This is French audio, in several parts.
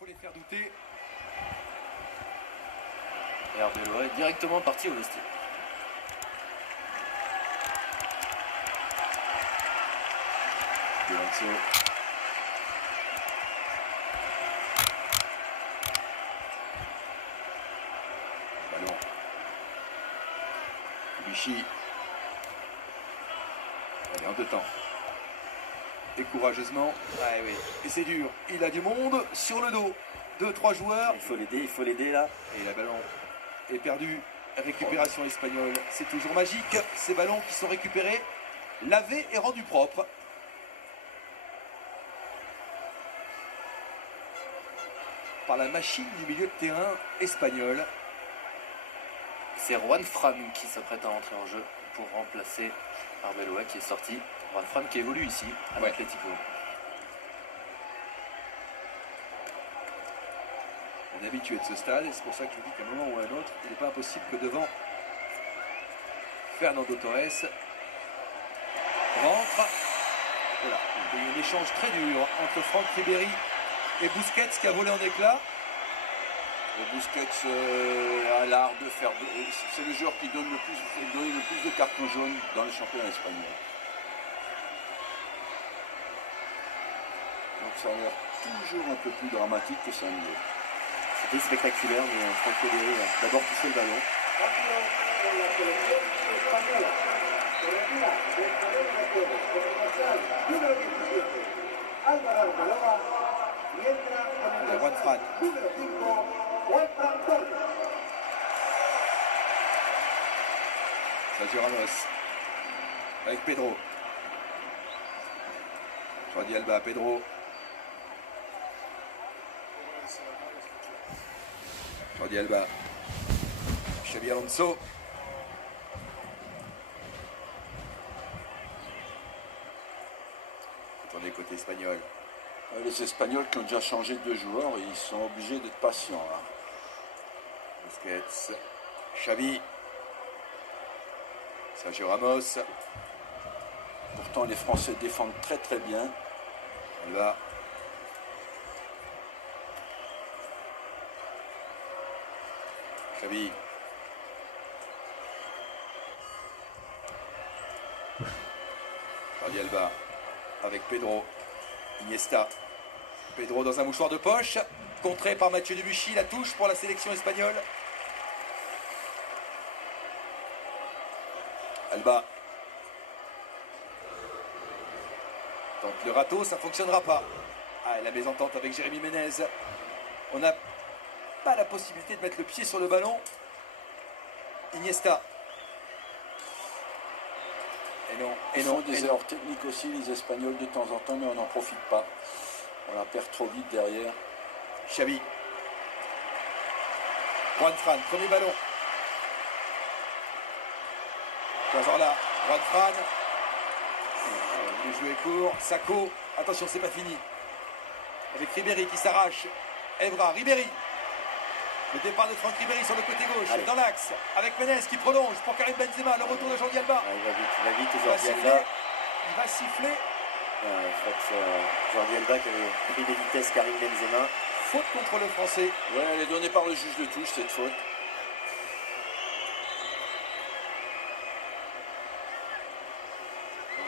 faut les faire douter. Et Arbeloa est directement parti au vestiaire. Lorenzo. Ballon. Vichy. Allez, en deux temps. Et courageusement. Ah oui. Et c'est dur. Il a du monde sur le dos. 2-3 joueurs. Il faut l'aider là. Et le ballon est perdu. Récupération espagnole. C'est toujours magique. Ces ballons qui sont récupérés, lavés et rendus propres. Par la machine du milieu de terrain espagnol. C'est Juan Fran qui s'apprête à entrer en jeu pour remplacer Arbeloa qui est sorti. Juan Fran qui évolue ici à l'Atlético. On est habitué de ce stade et c'est pour ça que je vous dis qu'à un moment ou à un autre, il n'est pas impossible que devant Fernando Torres rentre. Voilà, il y a eu un échange très dur entre Franck Ribéry et Busquets qui a volé en éclats. Busquets a l'art de faire. C'est le joueur qui donne le plus de cartons jaunes dans le championnat espagnol. Donc ça a l'air toujours un peu plus dramatique que ça ne l'est. C'était spectaculaire, mais Franck Ribéry a d'abord touché le ballon. Juan Fran. Sergio Ramos. Avec Pedro. Jordi Alba, Pedro. Jordi Alba. Xabi Alonso. Attendez, côté espagnol. Les Espagnols qui ont déjà changé de joueurs, ils sont obligés d'être patients. Hein. Busquets. Xavi. Sergio Ramos. Pourtant, les Français défendent très très bien. Alba. Xavi. Jordi Alba avec Pedro. Iniesta. Pedro dans un mouchoir de poche. Contré par Mathieu Debuchy. La touche pour la sélection espagnole. Alba. Tente le râteau, ça ne fonctionnera pas. Ah, la mésentente avec Jérémy Ménez. On n'a pas la possibilité de mettre le pied sur le ballon. Iniesta. Ils font des erreurs techniques aussi, les Espagnols, de temps en temps, mais on n'en profite pas. On la perd trop vite derrière. Xavi. Juan Fran, premier ballon. Cazorla, Juan Fran. Le jeu est court. Sacco. Attention, c'est pas fini. Avec Ribéry qui s'arrache. Evra, Ribéry. Le départ de Franck Ribéry sur le côté gauche. Allez. Dans l'axe. Avec Menez qui prolonge pour Karim Benzema. Le retour de Jordi Alba. Ah, il va vite Il va Jordi siffler. Alba. Il va siffler. En fait, Jordi Alba qui avait pris des vitesses Karim Benzema. Faute contre le Français. Ouais, elle est donnée par le juge de touche, cette faute.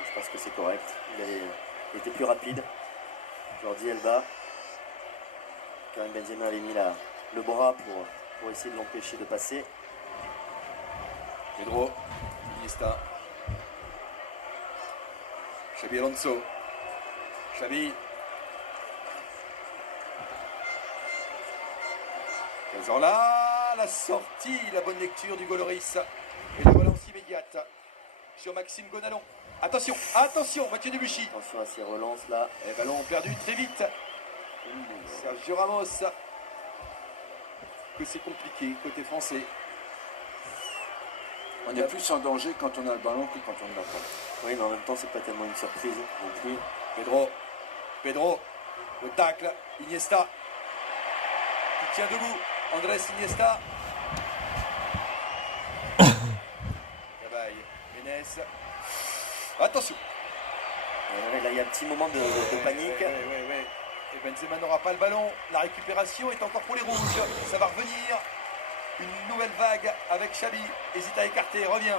Je pense que c'est correct. Il était plus rapide. Jordi Alba. Karim Benzema avait mis le bras pour essayer de l'empêcher de passer. Pedro. Iniesta. Xabi Alonso. Xavi. Cazorla, la sortie, la bonne lecture du Goloris. Et la relance immédiate sur Maxime Gonalon. Attention, attention, Mathieu Debuchy. Attention à ces relances là. Et ballon perdu très vite. Sergio Ramos. Que c'est compliqué côté français. On est plus en danger quand on a le ballon que quand on ne l'a pas. Oui, mais en même temps, c'est pas tellement une surprise non plus. Pedro, le tacle, Iniesta, qui tient debout, Andrés Iniesta. Cabaye, Ménez. Attention. Là, il y a un petit moment de panique. Ouais. Et Benzema n'aura pas le ballon. La récupération est encore pour les rouges. Ça va revenir. Une nouvelle vague avec Xavi. Hésite à écarter, revient.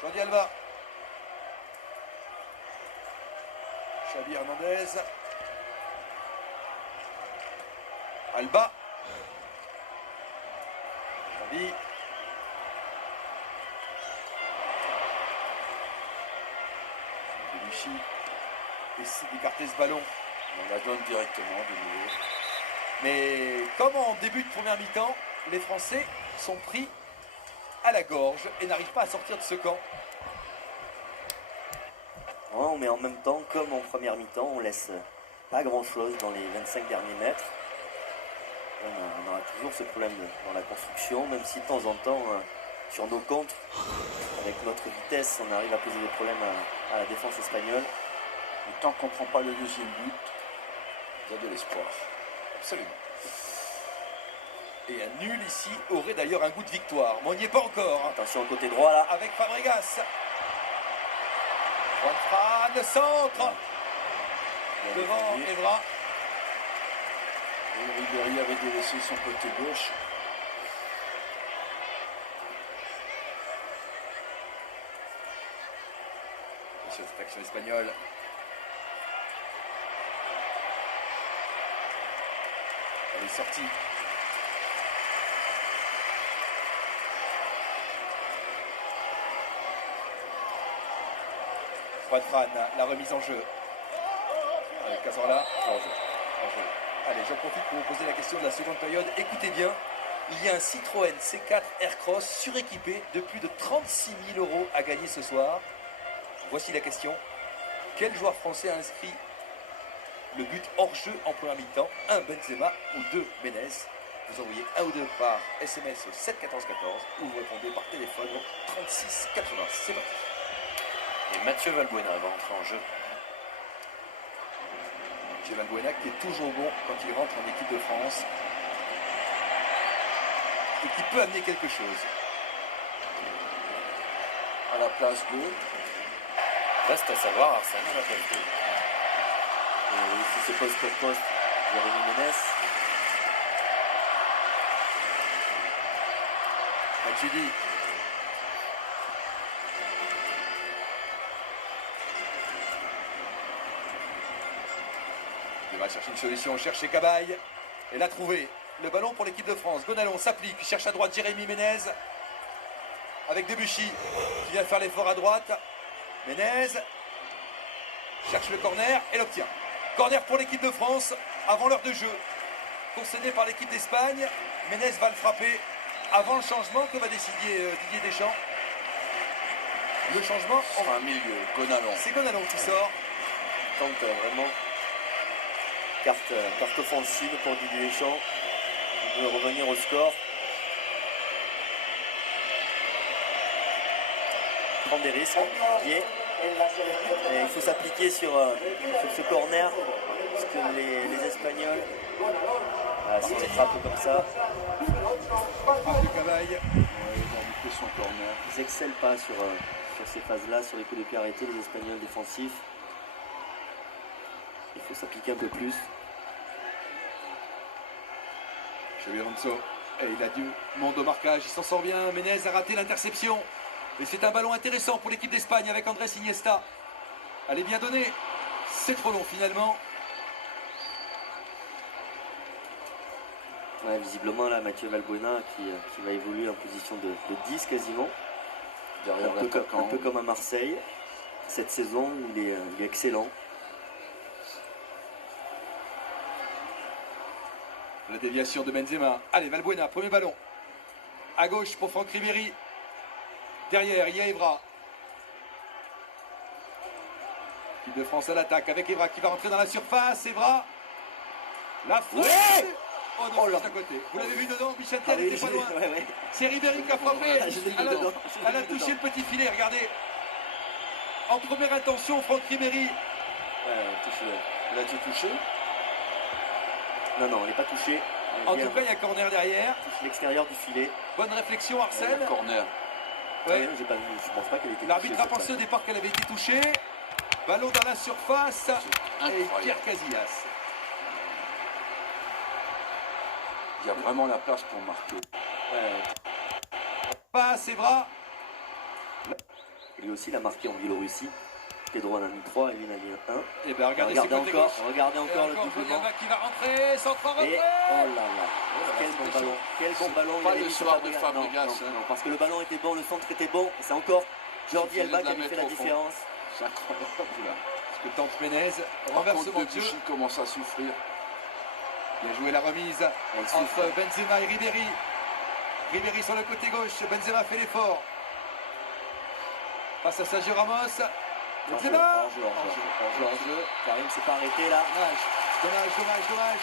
Jordi Alba. Xavi Hernandez. Alba. Xavi. Debuchy essaie d'écarter ce ballon. On la donne directement de nouveau. Mais comme en début de première mi-temps, les Français sont pris à la gorge et n'arrivent pas à sortir de ce camp. Oh, mais en même temps, comme en première mi-temps, on laisse pas grand-chose dans les 25 derniers mètres. On aura toujours ce problème dans la construction, même si de temps en temps, sur nos contres, avec notre vitesse, on arrive à poser des problèmes à la défense espagnole. Et tant qu'on ne prend pas le deuxième but, il y a de l'espoir. Absolument. Et un nul ici aurait d'ailleurs un goût de victoire. Mais on n'y est pas encore. Attention au côté droit là. Avec Fabregas. Juan Fran, le centre. Devant Evra. Et Ribéry avait délaissé son côté gauche. Sur cette action espagnole. Elle est sortie. Juan Fran, la remise en jeu. Avec Cazorla, en jeu. Allez, j'en profite pour vous poser la question de la seconde période. Écoutez bien, il y a un Citroën C4 Aircross suréquipé de plus de 36 000 € à gagner ce soir. Voici la question. Quel joueur français a inscrit le but hors jeu en première mi-temps? Un Benzema ou deux Menez? Vous envoyez un ou deux par SMS au 7 14 14 ou vous répondez par téléphone au 36 80. C'est parti. Et Mathieu Valbuena va entrer en jeu. Mathieu Valbuena qui est toujours bon quand il rentre en équipe de France et qui peut amener quelque chose. À la place de... Reste à savoir Arsène à la place de. Si c'est poste pour poste, Jérémy Menez. Matuidi. Il va chercher une solution, chercher Cabaye. Et l'a trouvé. Le ballon pour l'équipe de France. Gonalon s'applique, cherche à droite Jérémy Menez. Avec Debuchy qui vient faire l'effort à droite. Menez cherche le corner et l'obtient. Corner pour l'équipe de France avant l'heure de jeu. Concédé par l'équipe d'Espagne. Menez va le frapper avant le changement. Que va décider Didier Deschamps? Le changement En milieu, Gonalon. C'est Gonalon qui sort. Tente vraiment carte offensive pour Didier Deschamps. Il veut revenir au score. Prendre des risques. Et il faut s'appliquer sur ce corner. Parce que les Espagnols, si tu frappes comme ça, De Cabaye. Ouais, ils ont loupé son corner. ils excellent pas sur ces phases-là, sur les coups de pied arrêtés, les Espagnols défensifs. Il faut s'appliquer un peu plus. Xabi Alonso. Et il a du monde au marquage. Il s'en sort bien. Menez a raté l'interception. Et c'est un ballon intéressant pour l'équipe d'Espagne avec Andrés Iniesta. Elle est bien donnée. C'est trop long finalement. Ouais, visiblement là, Mathieu Valbuena qui va évoluer en position de 10 quasiment. Derrière Un l'attaquant. peu comme à Marseille. Cette saison, il est excellent. La déviation de Benzema. Allez, Valbuena, premier ballon. À gauche pour Franck Ribéry. Derrière, il y a Evra. L'équipe de France à l'attaque avec Evra qui va rentrer dans la surface. Evra. La frappe. Ouais. Oh non, juste à côté. Vous l'avez vu dedans, Michel Tel oui, était pas loin. ouais. C'est Ribéry qui a frappé. Je l'ai vu Elle a- dedans. Elle a touché le petit filet, regardez. En première intention, Franck Ribéry. Il a été touché. Non, il n'est pas touché. En tout cas, il y a corner derrière. touche l'extérieur du filet. Bonne réflexion, Arsène. Le corner. Ouais. J'ai pas vu, je pense pas qu'elle ait été L'arbitre touchée, a pensé au cette départ qu'elle avait été touchée. Ballon dans la surface. Et incroyable. Pierre Casillas. Il y a vraiment la place pour marquer. Passe Evra. Lui aussi, il a marqué en Biélorussie. Pedro en a mis 3 et lui en a mis 1. Et ben regardez ses côtés gauche. Regardez Et encore le encore doublement. Joliava qui va rentrer. Centre en Et retrait. oh là là, quel bon ballon, quel bon ballon. pas il avait le mis sur soir de Fabregas. Non, Fabregas, non, hein. non, parce que le ballon était bon, le centre était bon. Et c'est encore Jordi Il suffisait Alba de qui la avait fait mettre la au fond. différence. C'est incroyable là. Parce que tente Menez. Par Renversement contre, de jeu. Debuchy commence à souffrir. Il a joué la remise entre Benzema et Ribéry. Ribéry sur le côté gauche. Benzema fait l'effort. Face à Sergio Ramos. Benzema. Hors-jeu. Karim s'est pas arrêté là. Dommage.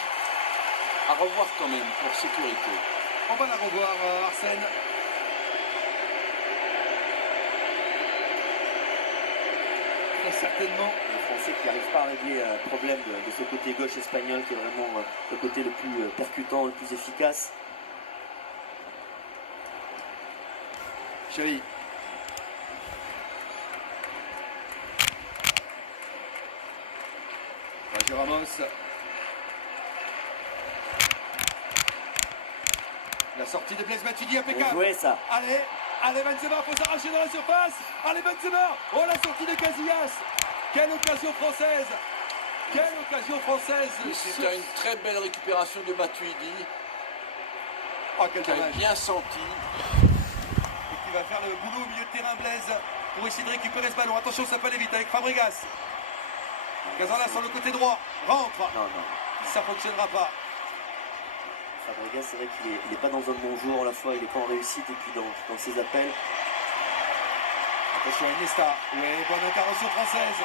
À revoir quand même pour sécurité. On va la revoir, Arsène. Très certainement. Les Français qui n'arrivent pas à régler un problème de ce côté gauche espagnol qui est vraiment le côté le plus percutant, le plus efficace. Xavi. Sergio Ramos. La sortie de Blaise Matuidi Bien impeccable. joué ça. Allez Benzema, faut s'arracher dans la surface. Allez Benzema. Oh la sortie de Casillas. Quelle occasion française. Quelle occasion française. C'était une très belle récupération de Matuidi, Oh quel qui a dommage. bien senti. Et qui va faire le boulot au milieu de terrain Blaise pour essayer de récupérer ce ballon. Attention, ça peut aller vite avec Fabregas. Cazorla sur le côté droit. Rentre. Non, non. Ça fonctionnera pas. Fabregas, c'est vrai qu'il est pas dans un bon jour à la fois, il est pas en réussite et puis dans ses appels. Attention Iniesta. Ouais, bonne intervention française.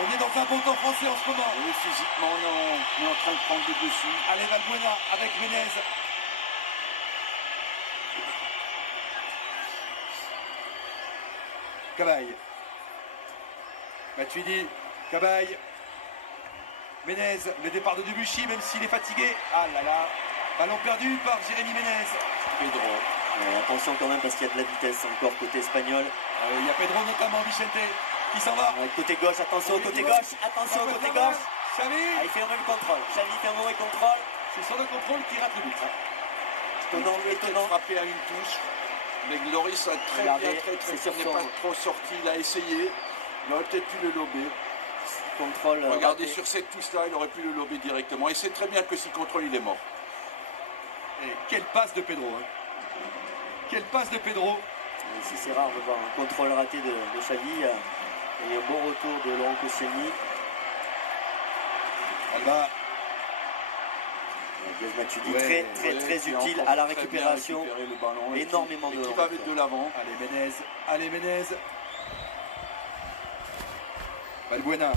On est dans un bon temps français en ce moment. Et physiquement, on est en train de prendre le dessus. Allez Valbuena avec Menez. Cabaye. Matuidi. Cabaye. Menez. Le départ de Debuchy, même s'il est fatigué. Ah là là. Ballon perdu par Jérémy Menez. Pedro. Attention quand même parce qu'il y a de la vitesse encore côté espagnol. Il y a Pedro notamment, Vicente, qui s'en va. Côté gauche, attention au côté gauche, attention au côté gauche. Xavi. Ah, il fait un mauvais contrôle. Xavi fait un mauvais contrôle. C'est sur le contrôle qui rate le but. Étonnant, étonnant. Frappé à une touche. Mais Loris a très Regardez, bien, c'est il n'est sur pas son- trop sorti. Il a essayé. Il aurait peut-être pu le lober. Contrôle. Regardez, raté. sur cette touche-là, il aurait pu le lober directement. Et c'est très bien que s'il contrôle, il est mort. Et quelle passe de Pedro. Hein. Quelle passe de Pedro. Ici, c'est rare de voir un contrôle raté de Xavi. Et un bon retour de Laurent Koscielny. Alba. Blaise Matuidi, Ouais, très qui a utile encore à la très bien récupération. récupéré le ballon et Énormément qui de va avec de l'avant. Allez Menez. Allez Menez. Valbuena.